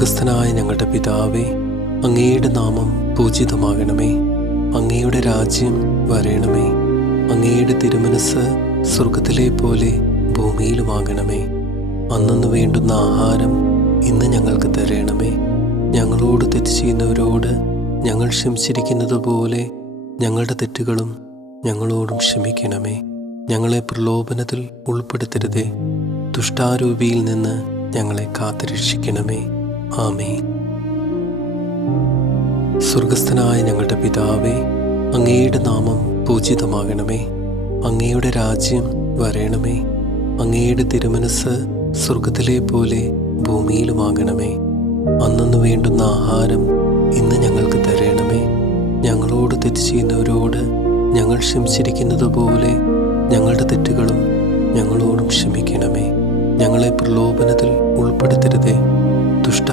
സ്വർഗസ്ഥനായ ഞങ്ങളുടെ പിതാവേ, അങ്ങയുടെ നാമം പൂജിതമാകണമേ. അങ്ങയുടെ രാജ്യം വരേണമേ. അങ്ങയുടെ തിരുമനസ് സ്വർഗത്തിലെ പോലെ ഭൂമിയിലുമാകണമേ. അന്നന്ന് വേണ്ടുന്ന ആഹാരം ഇന്ന് ഞങ്ങൾക്ക് തരണമേ. ഞങ്ങളോട് തെറ്റ് ചെയ്യുന്നവരോട് ഞങ്ങൾ ക്ഷമിച്ചിരിക്കുന്നത് പോലെ ഞങ്ങളുടെ തെറ്റുകളും ഞങ്ങളോടും ക്ഷമിക്കണമേ. ഞങ്ങളെ പ്രലോഭനത്തിൽ ഉൾപ്പെടുത്തരുതേ, ദുഷ്ടാരൂപിയിൽ നിന്ന് ഞങ്ങളെ കാത്തുരക്ഷിക്കണമേ. ആമേൻ. സ്വർഗസ്ഥനായ ഞങ്ങളുടെ പിതാവേ, അങ്ങയുടെ നാമം പൂജിതമാകണമേ. അങ്ങയുടെ രാജ്യം വരേണമേ. അങ്ങയുടെ തിരുമനസ് സ്വർഗത്തിലെ പോലെ ഭൂമിയിലുമാകണമേ. അന്നന്ന് വേണ്ടുന്ന ആഹാരം ഇന്ന് ഞങ്ങൾക്ക് തരണമേ. ഞങ്ങളോട് തെറ്റ് ചെയ്യുന്നവരോട് ഞങ്ങൾ ക്ഷമിച്ചിരിക്കുന്നത് പോലെ ഞങ്ങളുടെ തെറ്റുകളും ഞങ്ങളോടും ക്ഷമിക്കണമേ. ഞങ്ങളെ പ്രലോഭനത്തിൽ ഉൾപ്പെടുത്തരുതേ, ദുഷ്ട